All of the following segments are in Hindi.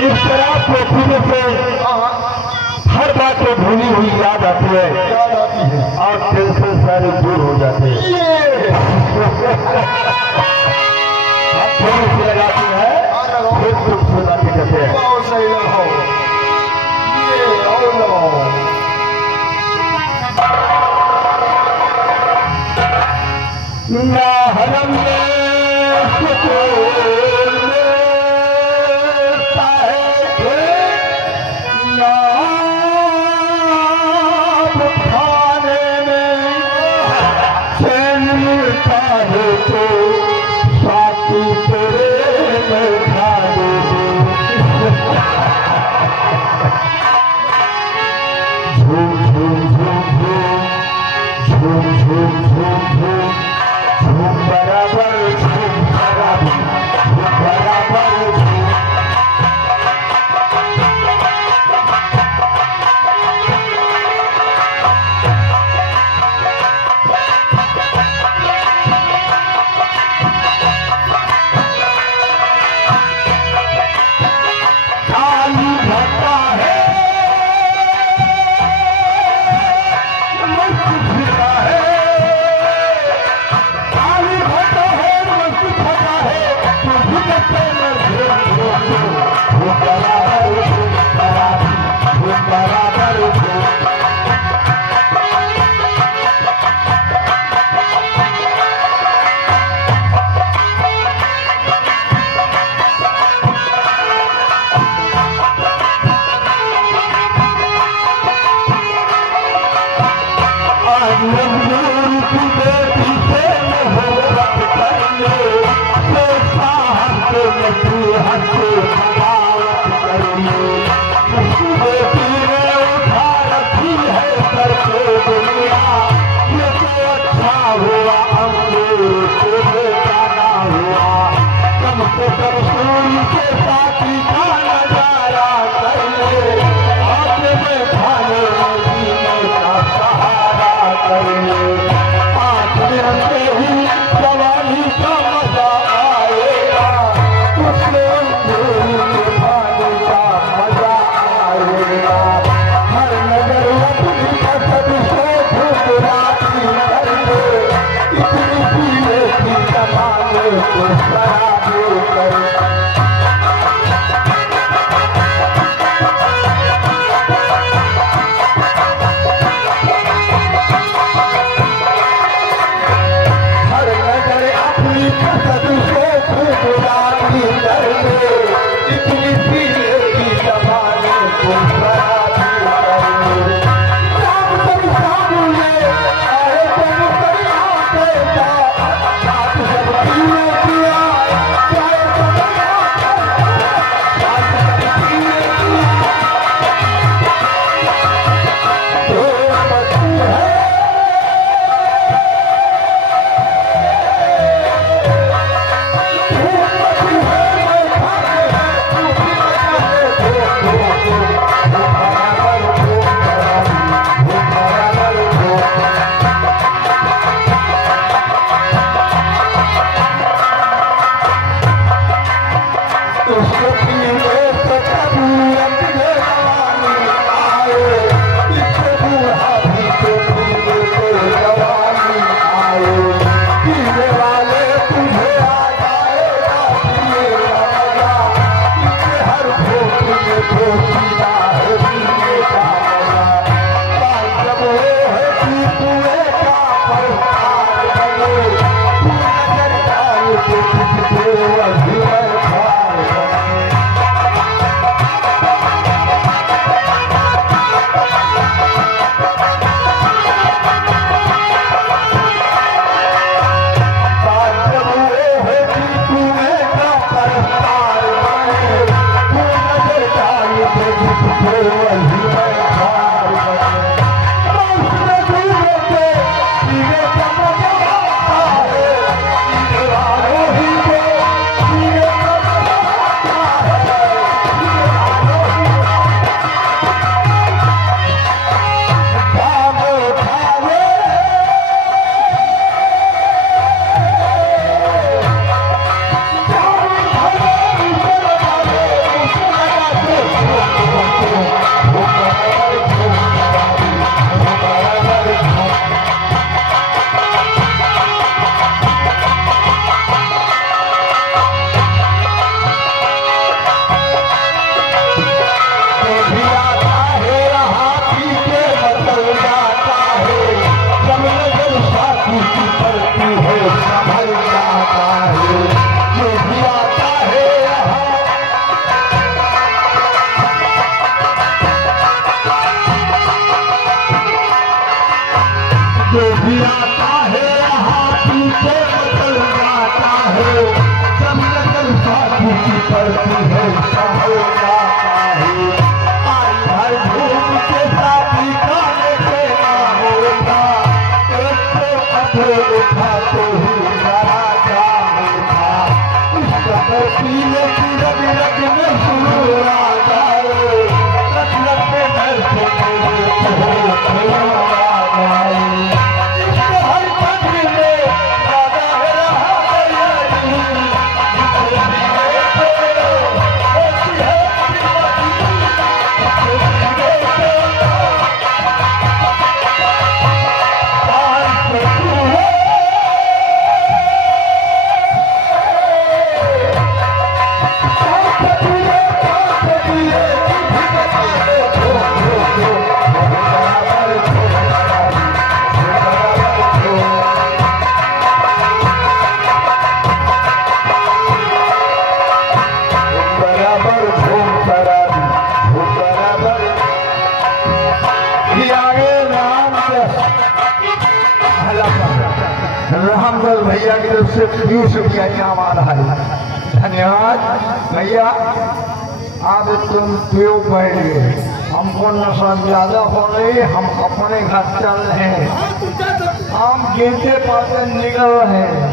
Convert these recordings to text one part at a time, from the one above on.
इस शराब को पीने से हर बात को भूली हुई याद आती है और टेंशन सारे दूर हो जाते हैं। थोड़ी सी लगाती है फिर दुख सुनाते कहते हैं। ना हरम मंगल भैया की तरफ से पीयूष भैया इनाम आ रहा है। धन्यवाद भैया। आज तुम क्यों बैठ गए? हमको नशा ज्यादा हो रही, हम अपने घर चल रहे हैं, हम गिनते पाते निकल रहे हैं।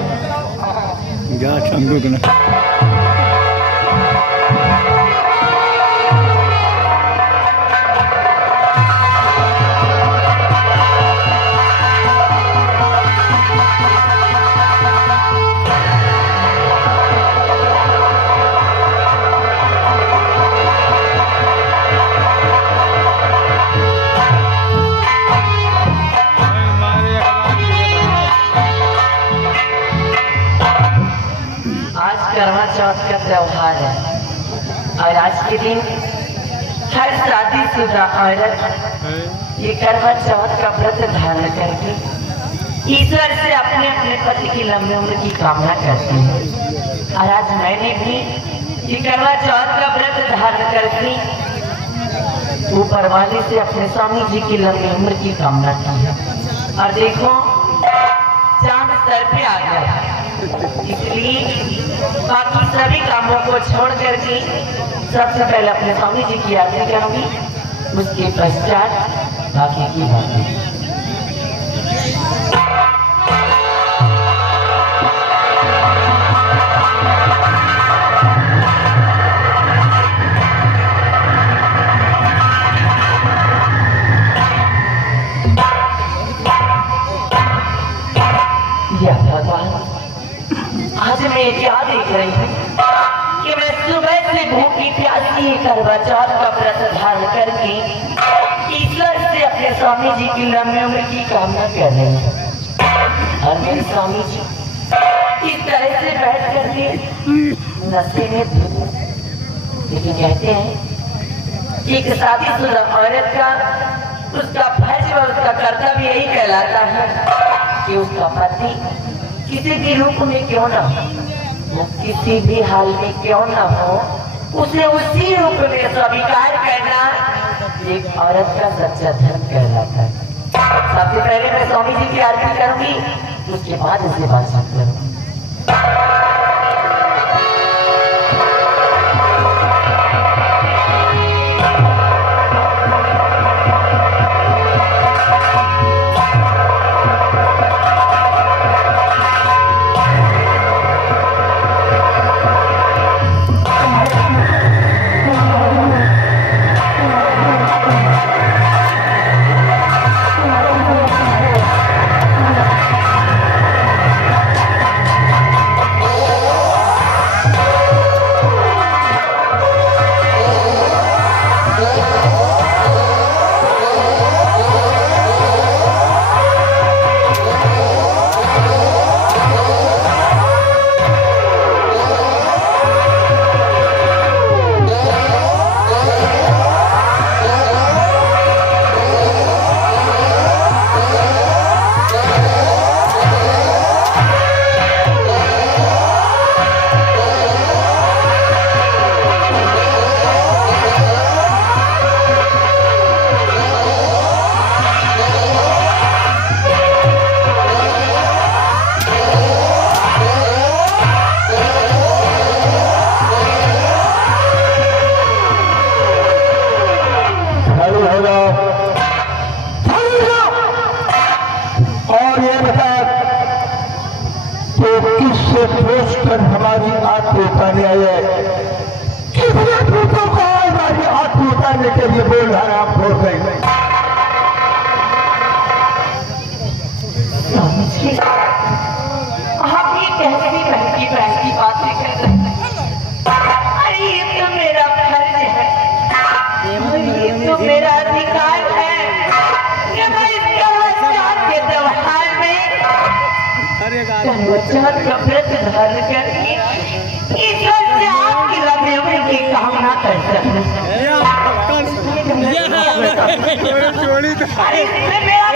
करवा चौथ का त्योहार है और आज के दिन हर शादीशुदा औरत ये करवा चौथ का व्रत धारण करके ईश्वर से अपने अपने पति की लंबी उम्र की कामना करती है। और आज मैंने भी ये करवा चौथ का व्रत धारण करके ऊपर वाले से अपने स्वामी जी की लंबी उम्र की कामना की है। और देखो चांद सर पे आ गया, इसलिए बाकी सभी कामों को छोड़ करके सबसे पहले अपने स्वामी जी की आरती करूंगी, उसके पश्चात बाकी की बातें। भगवान, आज मैं क्या देख रही हूँ कि मैं सुबह से भूखी प्यासी करवा चौथ का व्रत धारण करके ईश्वर से अपने स्वामी जी की लंबी उम्र की कामना कर रही हूँ। और मेरे स्वामी जी इस तरह से बैठ करके नशे में धुत। लेकिन कहते हैं कि एक शादीशुदा औरत का उसका फर्ज व उसका कर्तव्य यही कहलाता है कि उसका पति किसी भी रूप में क्यों ना हो, वो किसी भी हाल में क्यों ना हो, उसे उसी रूप में स्वीकार करना एक औरत का सच्चा धर्म कहलाता है। सबसे पहले मैं स्वामी जी की आरती करूंगी, उसके बाद इसे बातचीत करूंगी। कर हमारी आंख उतारने आए, कितने दूतों को हमारी आंख उतारने के लिए बोल रहा है। आप बोल रहे हैं आप ये कैसी बहकी बातें कर रहे हैं? अरे ये तो मेरा फर्ज है, ये तो मेरा अधिकार है कि मैं इस कर्मचार के त्योहार में कर्मचार का व्रत धारण करके ईश्वर से आपकी लंबी उम्र की कामना कर सकूं। अरे इसमें मेरा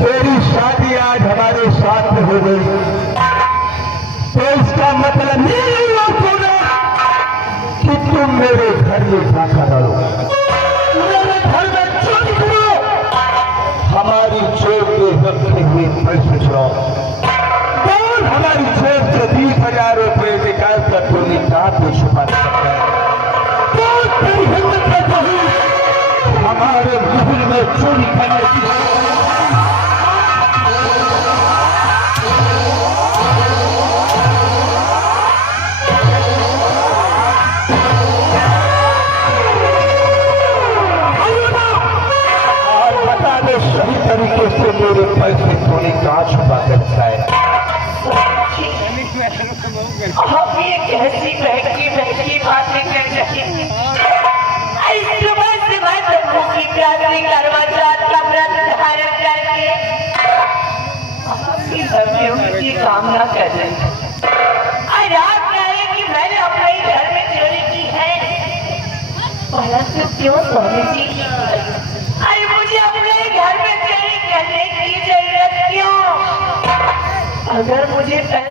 तेरी शादी आज हमारे साथ में हो गई, तो इसका मतलब ये होगा कि तुम मेरे घर में झांका डालो, मेरे घर में चोरी करो, रुपये छुड़ाओ और हमारी जेब से 20,000 रुपये निकाल कर तूने कहा तो छुपा सकता है। बहुत बड़ी हिम्मत है तो हमारे महल में चोरी करने की। सही तरीके से मेरे पैसे तूने कहाँ छुपा कर रखा है? आप ये कैसी बहकी बातें कर रहे हैं? सुबह सुबह तब्बू की प्यासी करवा चौथ का व्रत धारण करके आपकी सब्जियों की कामना कर रहे हैं। आज आप कह रहे हैं कि मैंने अपने ही घर में चोरी की है। परंतु क्यों स्वामी जी? अरे मुझे अपने घर में चोरी करने की जरूरत क्यों? अगर मुझे